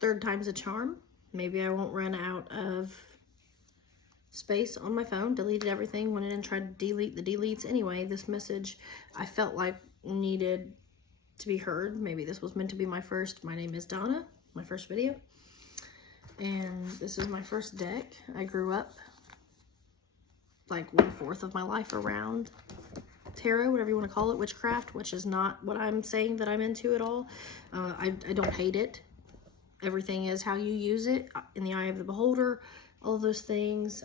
third time's a charm. Maybe I won't run out of space on my phone. Deleted everything, went in and tried to delete the deletes. Anyway, this message I felt like needed to be heard. Maybe this was meant to be my name is Donna, my first video. And this is my first deck. I grew up like 1/4 of my life around tarot, whatever you want to call it, witchcraft, which is not what I'm saying that I'm into at all. I don't hate it. Everything is how you use it, in the eye of the beholder, all of those things.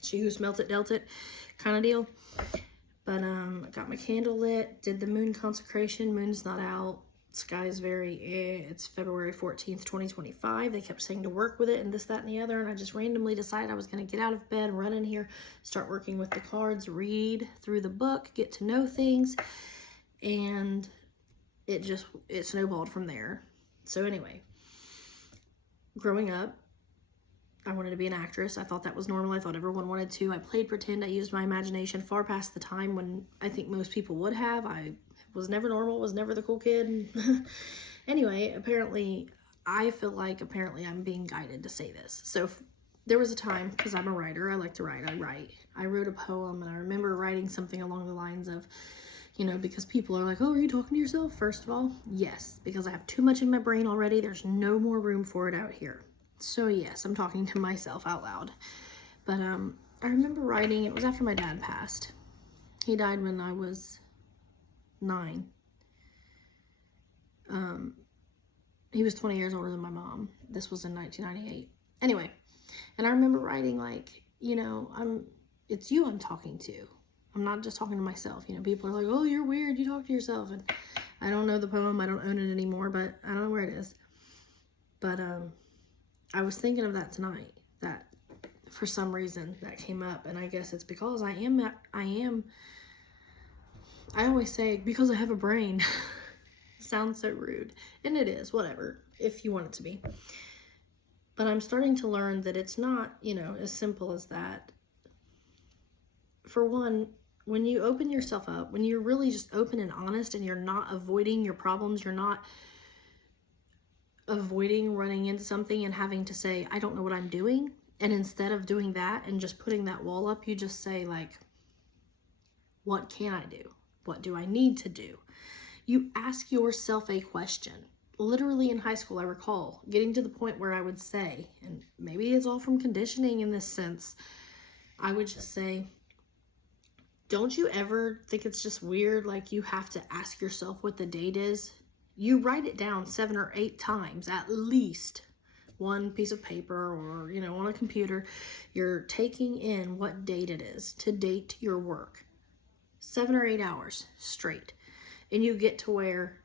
She who smelt it dealt it kind of deal. But I got my candle lit, did the moon consecration. Moon's not out. Sky is it's February 14th, 2025. They kept saying to work with it and this, that, and the other. And I just randomly decided I was going to get out of bed, run in here, start working with the cards, read through the book, get to know things. And it snowballed from there. So anyway, growing up, I wanted to be an actress. I thought that was normal. I thought everyone wanted to. I played pretend. I used my imagination far past the time when I think most people would have. I was never normal, was never the cool kid. Anyway, I feel like I'm being guided to say this. So there was a time, because I'm a writer, I like to write, I wrote a poem, and I remember writing something along the lines of, because people are like, oh, are you talking to yourself? First of all, yes, because I have too much in my brain already. There's no more room for it out here. So yes, I'm talking to myself out loud. But I remember writing, it was after my dad passed. He died when I was 9. He was 20 years older than my mom. This was in 1998. Anyway, and I remember writing like, it's you I'm talking to. I'm not just talking to myself. People are like, oh, you're weird, you talk to yourself. And I don't know the poem, I don't own it anymore, but I don't know where it is. But I was thinking of that tonight, that for some reason that came up, and I guess it's because I always say, because I have a brain. Sounds so rude, and it is, whatever, if you want it to be. But I'm starting to learn that it's not, as simple as that. For one, when you open yourself up, when you're really just open and honest, and you're not avoiding your problems, you're not avoiding running into something and having to say, I don't know what I'm doing. And instead of doing that and just putting that wall up, you just say, like, what can I do? What do I need to do? You ask yourself a question. Literally in high school, I recall getting to the point where I would say, and maybe it's all from conditioning in this sense, I would just say, don't you ever think it's just weird, like you have to ask yourself what the date is? You write it down 7 or 8 times, at least. One piece of paper or, on a computer. You're taking in what date it is to date your work. 7 or 8 hours straight. And you get to where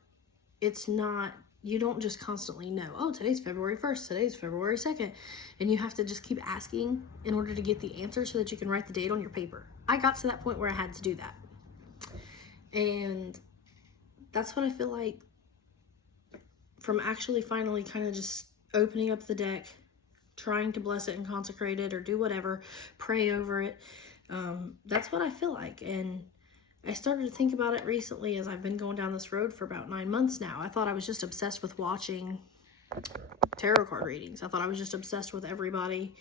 it's not, you don't just constantly know, oh, today's February 1st, today's February 2nd. And you have to just keep asking in order to get the answer so that you can write the date on your paper. I got to that point where I had to do that. And that's what I feel like from actually finally kind of just opening up the deck, trying to bless it and consecrate it or do whatever, pray over it. That's what I feel like. And I started to think about it recently as I've been going down this road for about 9 months now. I thought I was just obsessed with watching tarot card readings. I thought I was just obsessed with everybody,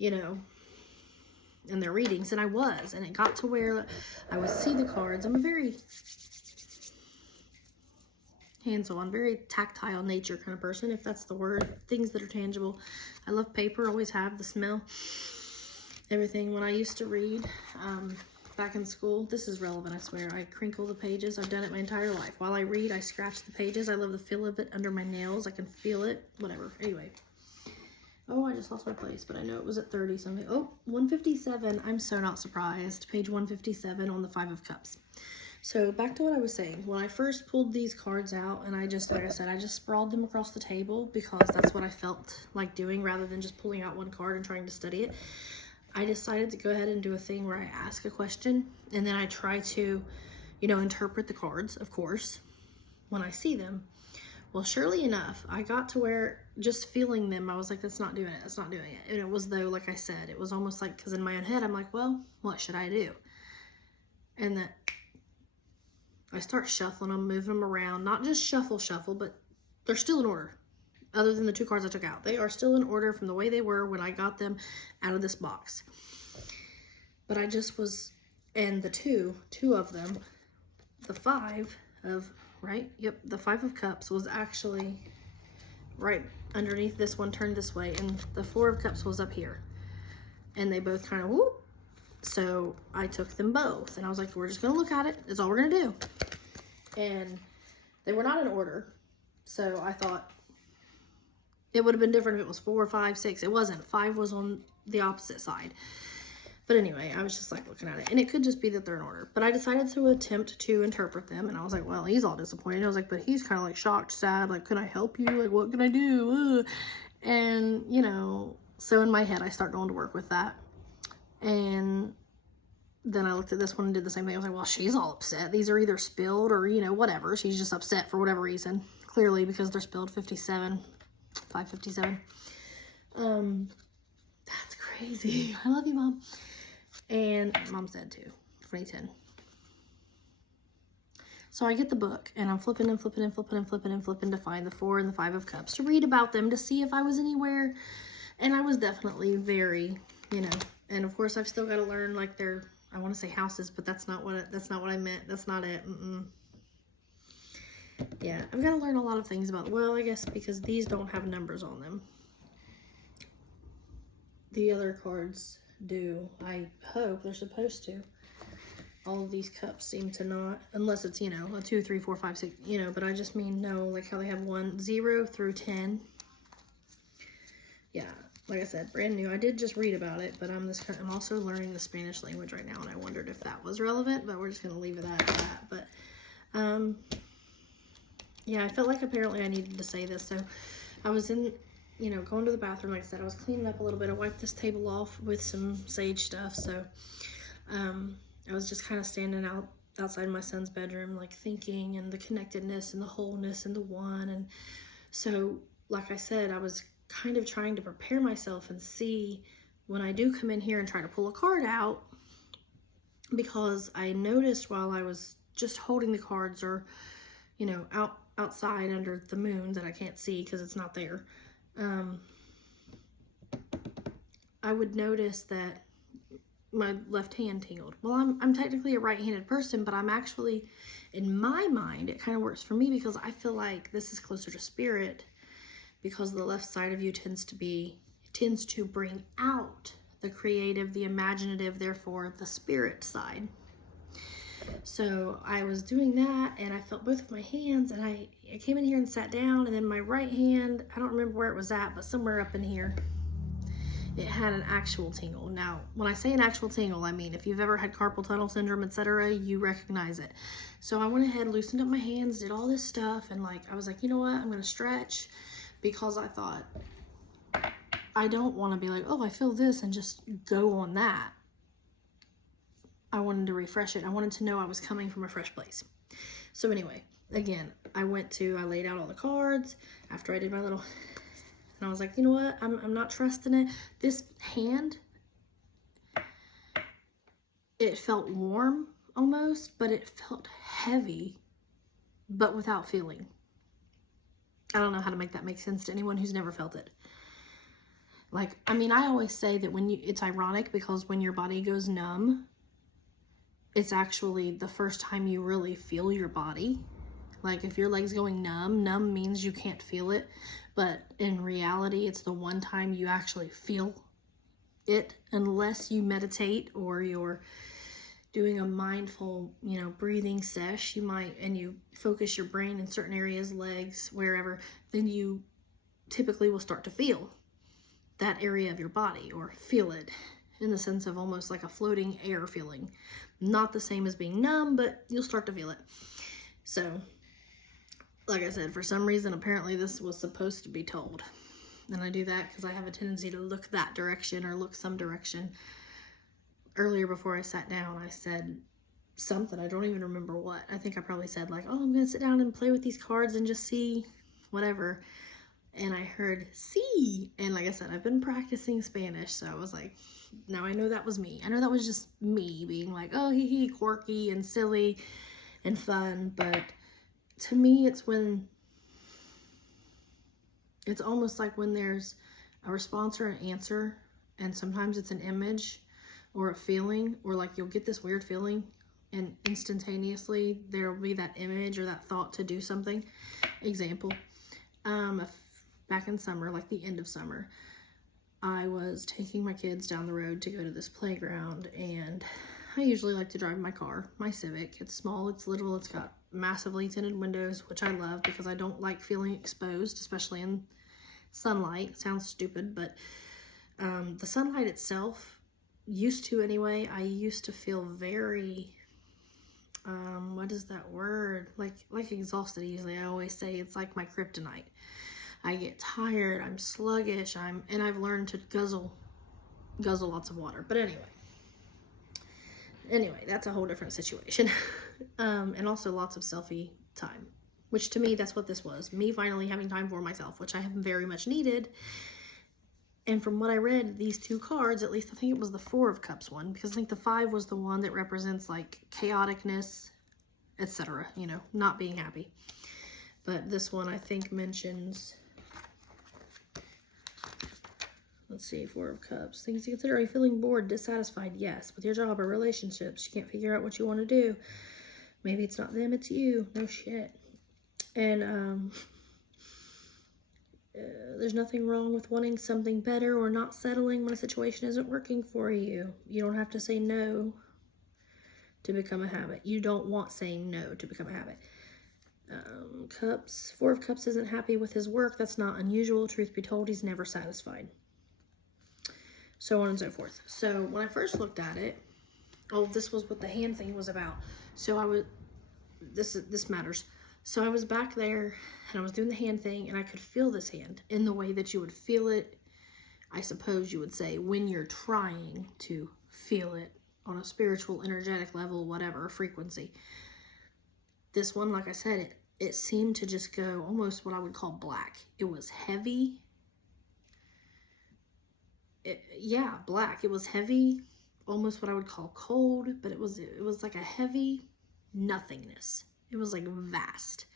and their readings. And I was. And it got to where I would see the cards. I'm a very hands-on, very tactile nature kind of person, if that's the word. Things that are tangible. I love paper, always have, the smell, everything. When I used to read, back in school, this is relevant, I swear, I crinkle the pages. I've done it my entire life. While I read, I scratch the pages. I love the feel of it under my nails. I can feel it, whatever. Anyway. Oh, I just lost my place, but I know it was at 30 something. Oh, 157. I'm so not surprised. Page 157 on the 5 of Cups. So back to what I was saying. When I first pulled these cards out, and I just, like I said, I just sprawled them across the table because that's what I felt like doing rather than just pulling out one card and trying to study it. I decided to go ahead and do a thing where I ask a question and then I try to, interpret the cards, of course, when I see them. Well, surely enough, I got to where just feeling them, I was like, that's not doing it, that's not doing it. And it was though, like I said, it was almost like, because in my own head, I'm like, well, what should I do? And that I start shuffling them, moving them around, not just shuffle, but they're still in order. other than the 2 cards I took out. They are still in order from the way they were when I got them out of this box. But I just was, and the two of them, the 5 of, right? Yep, the 5 of Cups was actually right underneath this one, turned this way, and the 4 of Cups was up here. And they both kind of whoop. So I took them both, and I was like, we're just gonna look at it. That's all we're gonna do. And they were not in order. So I thought it would have been different if it was 4, 5, 6. It wasn't. 5 was on the opposite side. But anyway, I was just like looking at it, and it could just be that they're in order. But I decided to attempt to interpret them, and I was like, well, he's all disappointed. I was like, but he's kind of like shocked, sad, like, can I help you? Like, what can I do? Ugh. And, you know, so in my head, I start going to work with that. And then I looked at this one and did the same thing. I was like, well, she's all upset. These are either spilled or, you know, whatever. She's just upset for whatever reason. Clearly, because they're spilled. 57. 557. That's crazy. I love you, Mom. And Mom's dead too. 2010. So I get the book, and I'm flipping and flipping and flipping and flipping and flipping to find the 4 and the 5 of Cups to read about them, to see if I was anywhere. And I was definitely very, you know, and of course I've still got to learn, like, their, I want to say houses, but that's not what I meant. That's not it. Yeah, I've got to learn a lot of things about, well, I guess because these don't have numbers on them. The other cards do. I hope they're supposed to. All of these cups seem to not, unless it's, you know, a 2, 3, 4, 5, 6, you know, but I just mean no, like how they have 0 through 10. Yeah, like I said, brand new. I did just read about it, but I'm also learning the Spanish language right now, and I wondered if that was relevant, but we're just going to leave it at that. But, yeah, I felt like apparently I needed to say this. So I was in, you know, going to the bathroom. Like I said, I was cleaning up a little bit. I wiped this table off with some sage stuff. So I was just kind of standing outside my son's bedroom, like thinking, and the connectedness and the wholeness and the one. And so, like I said, I was kind of trying to prepare myself and see when I do come in here and try to pull a card out, because I noticed while I was just holding the cards, or, you know, outside under the moon that I can't see because it's not there, I would notice that my left hand tingled. Well, I'm technically a right-handed person, but I'm actually, in my mind, it kind of works for me because I feel like this is closer to spirit, because the left side of you tends to bring out the creative, the imaginative, therefore the spirit side. So I was doing that, and I felt both of my hands, and I came in here and sat down, and then my right hand, I don't remember where it was at, but somewhere up in here, it had an actual tingle. Now, when I say an actual tingle, I mean, if you've ever had carpal tunnel syndrome, etc., you recognize it. So I went ahead, loosened up my hands, did all this stuff, and like, I was like, you know what, I'm going to stretch, because I thought, I don't want to be like, oh, I feel this, and just go on that. I wanted to refresh it. I wanted to know I was coming from a fresh place. So anyway, again, I laid out all the cards after I did my little, and I was like, you know what? I'm not trusting it. This hand, it felt warm almost, but it felt heavy, but without feeling. I don't know how to make that make sense to anyone who's never felt it. Like, I mean, I always say that it's ironic, because when your body goes numb, it's actually the first time you really feel your body. Like, if your leg's going numb means you can't feel it. But in reality, it's the one time you actually feel it, unless you meditate or you're doing a mindful, you know, breathing sesh. You might, and you focus your brain in certain areas, legs, wherever, then you typically will start to feel that area of your body, or feel it in the sense of almost like a floating air feeling. Not the same as being numb, but you'll start to feel it. So, like I said, for some reason, apparently this was supposed to be told. And I do that because I have a tendency to look that direction, or look some direction. Earlier, before I sat down, I said something. I don't even remember what. I think I probably said like, oh, I'm going to sit down and play with these cards and just see whatever. And I heard see. And like I said, I've been practicing Spanish. So I was like, now I know that was me. I know that was just me being like, oh, hee, quirky and silly and fun. But to me, it's when It's almost like when there's a response or an answer, and sometimes it's an image or a feeling, or like you'll get this weird feeling and instantaneously there will be that image or that thought to do something. Example, back in summer, like the end of summer, I was taking my kids down the road to go to this playground, and I usually like to drive my car, my Civic. It's small, it's little, it's got massively tinted windows, which I love because I don't like feeling exposed, especially in sunlight. It sounds stupid, but the sunlight itself, used to anyway, I used to feel very, what is that word? Like exhausted easily. I always say it's like my kryptonite. I get tired, I'm sluggish, and I've learned to guzzle lots of water. But anyway, that's a whole different situation. And also lots of selfie time, which to me, that's what this was. Me finally having time for myself, which I have very much needed. And from what I read, these two cards, at least I think it was the Four of Cups one, because I think the 5 was the one that represents like chaoticness, etc., you know, not being happy. But this one I think mentions, let's see, Four of Cups. Things to consider. Are you feeling bored, dissatisfied? Yes. With your job or relationships, you can't figure out what you want to do. Maybe it's not them, it's you. No shit. And there's nothing wrong with wanting something better or not settling when a situation isn't working for you. You don't have to say no to become a habit. You don't want saying no to become a habit. Cups. Four of Cups isn't happy with his work. That's not unusual. Truth be told, he's never satisfied. So on and so forth. So when I first looked at it, oh, this was what the hand thing was about. So I was, this matters. So I was back there and I was doing the hand thing, and I could feel this hand in the way that you would feel it, I suppose you would say, when you're trying to feel it on a spiritual, energetic level, whatever, frequency. This one, like I said, it seemed to just go almost what I would call black. It was heavy. Yeah, black. It was heavy, almost what I would call cold, but it was like a heavy nothingness. It was like vast.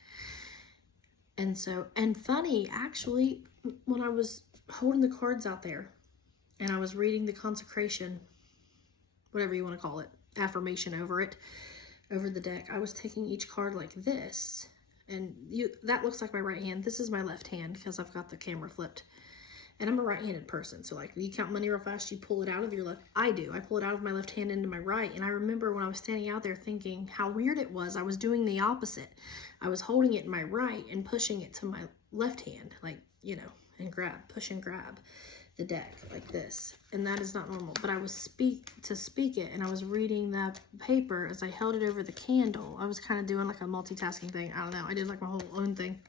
And so, and funny, actually, when I was holding the cards out there and I was reading the consecration, whatever you want to call it, affirmation over it, over the deck, I was taking each card like this. And that looks like my right hand. This is my left hand because I've got the camera flipped. And I'm a right-handed person, so like, you count money real fast, you pull it out of your left. I do. I pull it out of my left hand into my right. And I remember when I was standing out there thinking how weird it was. I was doing the opposite. I was holding it in my right and pushing it to my left hand, like, you know, and push and grab the deck like this. And that is not normal. But I was speak it, and I was reading the paper as I held it over the candle. I was kind of doing like a multitasking thing. I don't know. I did like my whole own thing.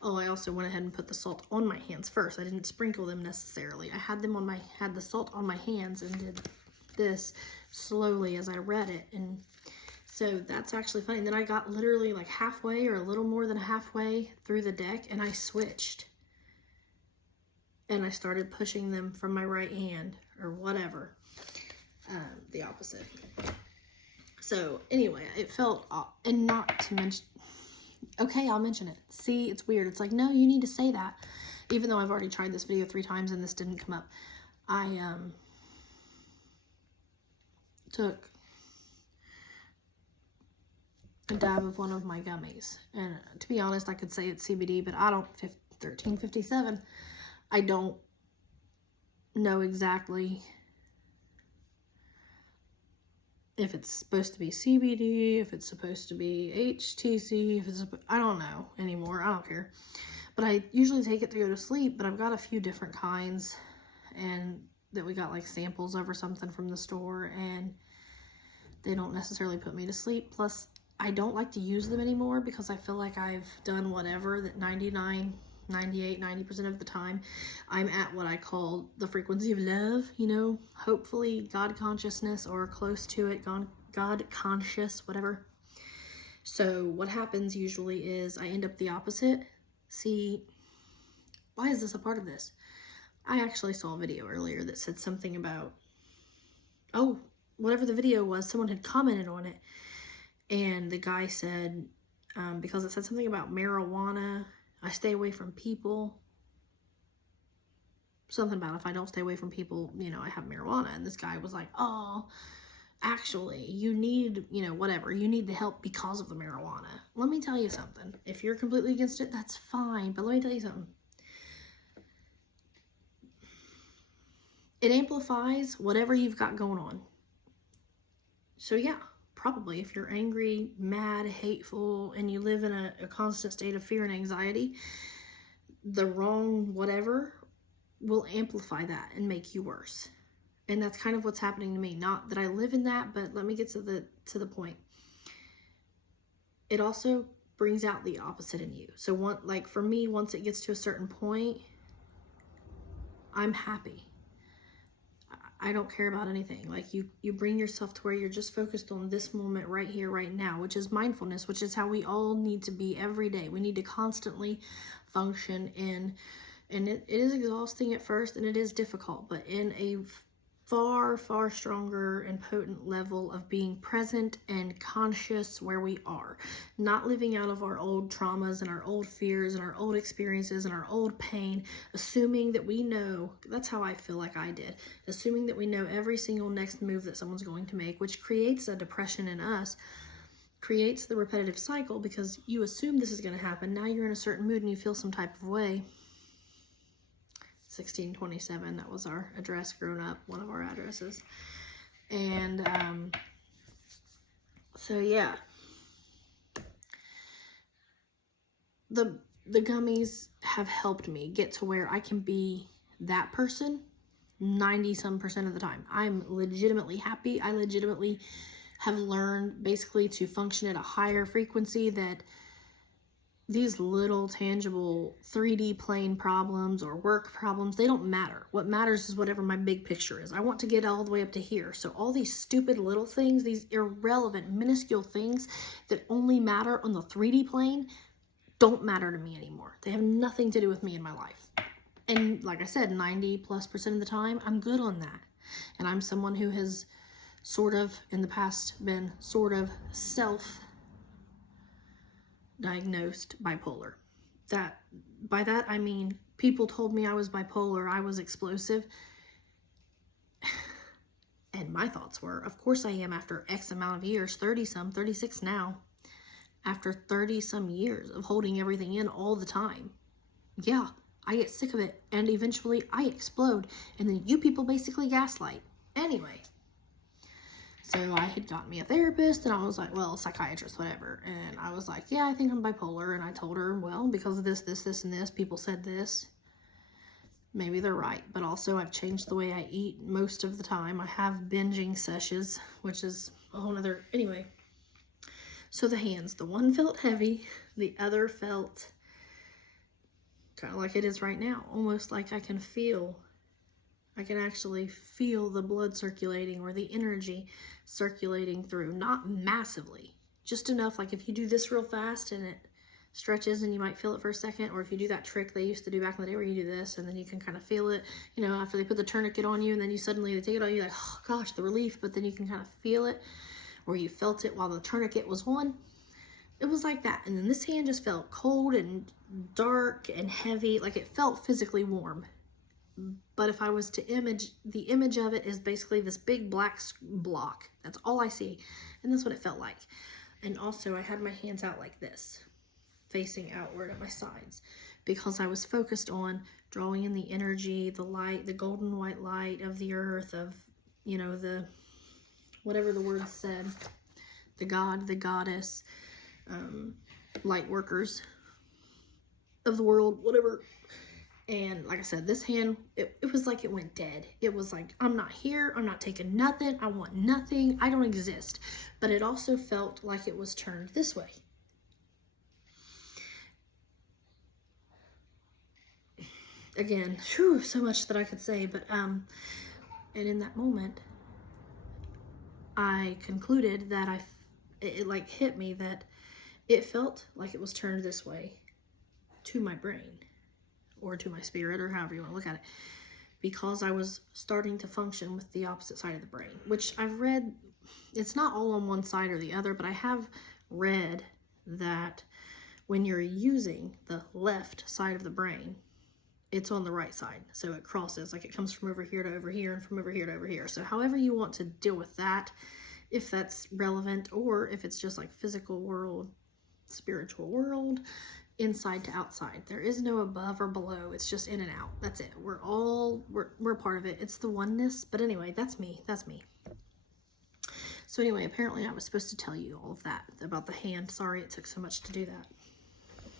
Oh, I also went ahead and put the salt on my hands first. I didn't sprinkle them necessarily. I had them on had the salt on my hands and did this slowly as I read it. And so that's actually funny. And then I got literally like halfway or a little more than halfway through the deck, and I switched. And I started pushing them from my right hand or whatever, the opposite. So anyway, it felt, and not to mention, okay, I'll mention it. See, it's weird. It's like, no, you need to say that. Even though I've already tried this video 3 times and this didn't come up. I took a dab of one of my gummies. And to be honest, I could say it's CBD, but I don't, 1357, I don't know exactly if it's supposed to be CBD, if it's supposed to be HTC, if it's, I don't know anymore. I don't care. But I usually take it to go to sleep, but I've got a few different kinds, and that we got like samples of or something from the store, and they don't necessarily put me to sleep. Plus, I don't like to use them anymore because I feel like I've done whatever, that 99, 98, 90% of the time, I'm at what I call the frequency of love, you know, hopefully God consciousness or close to it, God conscious, whatever. So what happens usually is I end up the opposite. See, why is this a part of this? I actually saw a video earlier that said something about, oh, whatever the video was, someone had commented on it, and the guy said, because it said something about marijuana, I stay away from people. something about if I don't stay away from people, you know, I have marijuana. And this guy was like, oh, actually, you need, you know, whatever. You need the help because of the marijuana. Let me tell you something. If you're completely against it, that's fine. But let me tell you something. It amplifies whatever you've got going on. So yeah, probably if you're angry, mad, hateful, and you live in a constant state of fear and anxiety, the wrong whatever will amplify that and make you worse. And that's kind of what's happening to me. Not that I live in that, but let me get to the point. It also brings out the opposite in you. So like for me, once it gets to a certain point, I'm happy. I don't care about anything. Like you bring yourself to where you're just focused on this moment right here, right now, which is mindfulness, which is how we all need to be every day. We need to constantly function in, and it is exhausting at first and it is difficult, but in a far, far stronger and potent level of being present and conscious where we are, not living out of our old traumas and our old fears and our old experiences and our old pain, assuming that we know. That's how I feel like I did, assuming that we know every single next move that someone's going to make, which creates a depression in us, creates the repetitive cycle because you assume this is going to happen. Now you're in a certain mood and you feel some type of way. 1627, that was our address growing up, one of our addresses. And so yeah, the gummies have helped me get to where I can be that person 90-some% of the time. I'm legitimately happy. I legitimately have learned basically to function at a higher frequency, that these little tangible 3D plane problems or work problems, they don't matter. What matters is whatever my big picture is. I want to get all the way up to here. So all these stupid little things, these irrelevant, minuscule things that only matter on the 3D plane, don't matter to me anymore. They have nothing to do with me in my life. And like I said, 90+% of the time, I'm good on that. And I'm someone who has sort of, in the past, been sort of self-diagnosed bipolar. By that I mean people told me I was bipolar, I was explosive, and my thoughts were, of course I am after X amount of years, 30-some, 36 now, after 30-some years of holding everything in all the time. Yeah, I get sick of it, and eventually I explode, and then you people basically gaslight. Anyway, so I had gotten me a therapist, and I was like, well, psychiatrist, whatever. And I was like, yeah, I think I'm bipolar. And I told her, well, because of this, and this, people said this. Maybe they're right. But also I've changed the way I eat most of the time. I have binging sessions, which is a whole nother, anyway. So the hands, the one felt heavy. The other felt kind of like it is right now. Almost like I can actually feel the blood circulating or the energy circulating through. Not massively, just enough. Like if you do this real fast and it stretches and you might feel it for a second, or if you do that trick they used to do back in the day where you do this and then you can kind of feel it, you know, after they put the tourniquet on you and then you suddenly, they take it on you, like, oh gosh, the relief, but then you can kind of feel it, or you felt it while the tourniquet was on. It was like that. And then this hand just felt cold and dark and heavy, like it felt physically warm. But if I was to the image of it is basically this big black block. That's all I see. And that's what it felt like. And also I had my hands out like this, facing outward at my sides, because I was focused on drawing in the energy, the light, the golden white light of the earth, of, you know, the, whatever the word said, the god, the goddess, light workers of the world, whatever. And like I said, this hand, it was like it went dead. It was like, I'm not here. I'm not taking nothing. I want nothing. I don't exist. But it also felt like it was turned this way. Again, whew, so much that I could say. But, and in that moment, I concluded that it like hit me that it felt like it was turned this way to my brain, or to my spirit, or however you want to look at it, because I was starting to function with the opposite side of the brain, which I've read, it's not all on one side or the other, but I have read that when you're using the left side of the brain, it's on the right side. So it crosses, like it comes from over here to over here and from over here to over here. So however you want to deal with that, if that's relevant, or if it's just like physical world, spiritual world, inside to outside. There is no above or below. It's just in and out. That's it. We're part of it. It's the oneness. But anyway, that's me. That's me. So anyway, apparently I was supposed to tell you all of that about the hand. Sorry it took so much to do that.